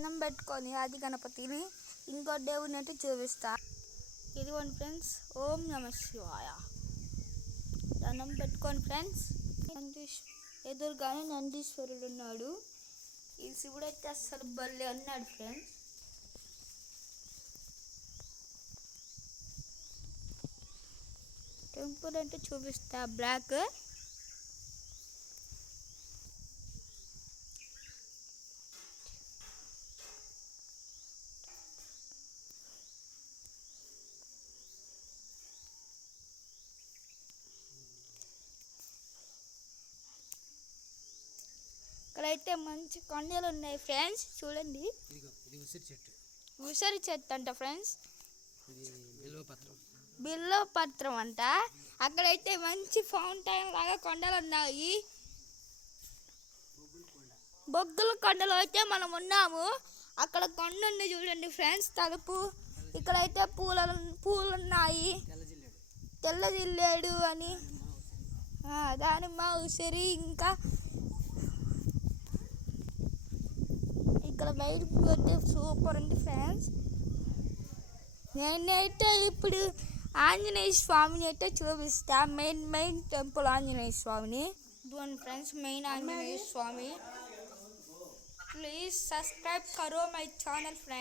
దండం పెట్టుకొని ఆది గణపతిని ఇంకో దేవుడిని అయితే చూపిస్తా. ఇదిగోండి ఫ్రెండ్స్, ఓం నమ శివాయ. దండం పెట్టుకోండి ఫ్రెండ్స్. ఎదురుగానే నందీశ్వరుడు ఉన్నాడు. ఈ శివుడు అయితే అస్సలు బల్లే అన్నాడు ఫ్రెండ్స్. టెంపుల్ అంటే చూపిస్తా. బ్లాక్ ఇక్కడైతే మంచి కొండలు ఉన్నాయి ఫ్రెండ్స్. చూడండి, ఉసిరి చెట్టు అంట ఫ్రెండ్స్. బిల్వపత్రం అంట. అక్కడైతే మంచి ఫౌంటైన్ లాగా కొండలు ఉన్నాయి. బొగ్గుల కొండలో అయితే మనం ఉన్నాము. అక్కడ కొండ ఉంది చూడండి ఫ్రెండ్స్, తలుపు. ఇక్కడైతే పూలు ఉన్నాయి. తెల్ల జిల్లేడు అని, దానిమ్మ, ఉసిరి, ఇంకా ఇక్కడ బయట అయితే సూపర్ ఉంది ఫ్రెండ్స్. నేనైతే ఇప్పుడు ఆంజనేయ స్వామిని అయితే చూపిస్తా. మెయిన్ టెంపుల్ ఆంజనేయ స్వామిని. ఇదిగోండి friends, main Anjaneya Swami. Please subscribe కరో మై ఛానల్ ఫ్రెండ్స్.